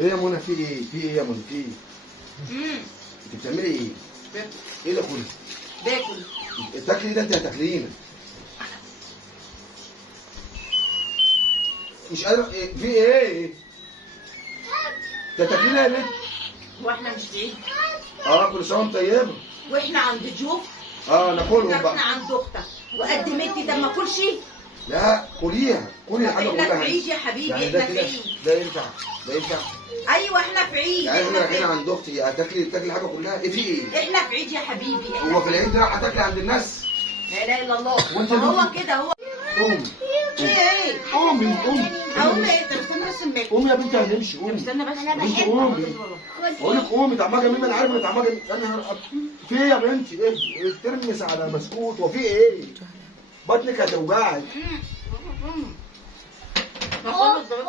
ايه يا منى؟ في ايه؟ في ايه يا منى؟ في ايه؟ انت بتعملي ايه؟ ايه ده كله؟ باكل. التاكلي ده انت هتاكلينا. مش قادر. إيه؟ في ايه؟ انت هتاكلينا يا بنت؟ هو احنا مش بعيد؟ كل سنه وانت طيبه. واحنا عند ضيوف؟ ناكلهم بقى. احنا عند اختك وقدمتي ده ما اكلش؟ لا كليها، كلي الحاجه احنا كلها. في عيد يا حبيبي، يعني احنا ده في كده عيد. ده ينفع؟ ده ينفع؟ ايوه احنا في عيد. يعني احنا احنا في رايحين عيد. عند اختي هتاكلي الحاجه كلها؟ ايه في ايه؟ احنا في عيد يا حبيبي. هو في العيد رايحه هتاكلي عند الناس؟ لا اله الا الله. وانت هو كده هو. قومي ايه؟ قومي اقوم ايه؟ طب استنى بس امبارح. قومي يا بنتي هنمشي. قومي استنى بس. يا بنتي قومي. بقول لك قومي، طعمها جميل. انا عارف ان طعمها جميل. في ايه يا بنتي؟ ايه ترمس على بسكوت؟ وفي ايه؟ بطنك هتوجعك. ما خلص ده بس.